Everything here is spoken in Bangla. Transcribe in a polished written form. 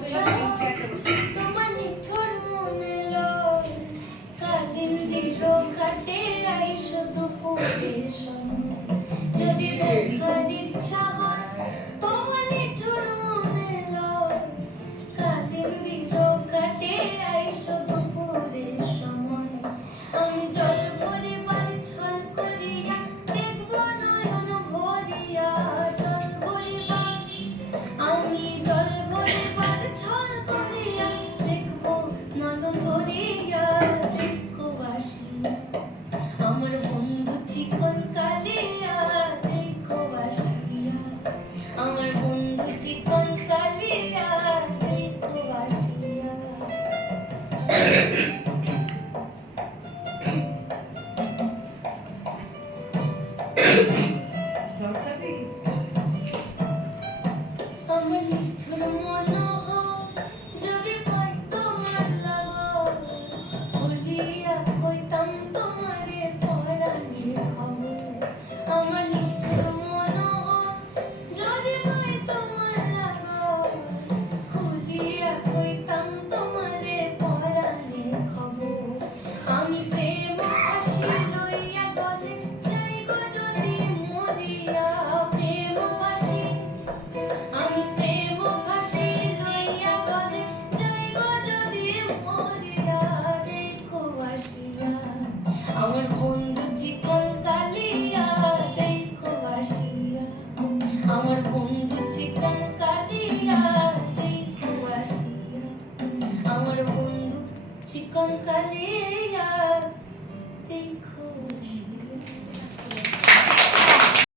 ইচ্ছা তোমার নিঠুর মনে লয় কালিন দিল ঘাটে আইসো দুপুরের সময় যদি দেখার ইচ্ছা হয় তোমার নিঠুর মনে লয় কালিন দিল ঘাটে আইসো দুপুরের সময় আমি জল পরিবার ছল করিয়া দেখব নয়ন ভরিয়া জল পরিবার আমি জল ভরিবার ছল করিয়া দেখব নয়ন ভরিয়া দেখো আসিয়া আমার বন্ধু চিকন কালিয়া দেখো আসিয়া আমার বন্ধু চিকন কালিয়া দেখো আসিয়া আমার নিষ্ঠুর মনোহর যদি পাই তোমার লাগো বলিয়া কইতাম তোমারে পরাণের খবর আমার নিষ্ঠুর মনোহর যদি পাই তোমার লাগো খুলিয়া কইতাম তোমারে পরাণের খবর আমি প্রেম হাসি লইয়া গলে যাইব যদি মরিয়া প্রেম হাসি আমি প্রেম ফাঁসি লইয়া গলে যাইব যদি মরিয়া দেখো আসিয়া আমার বন্ধু চিকন কালিয়া দেখো আসিয়া আমার বন্ধু চিকন কালিয়া দেখো আসিয়া আমার বন্ধু চিকন কালিয়া দেখো আসিয়া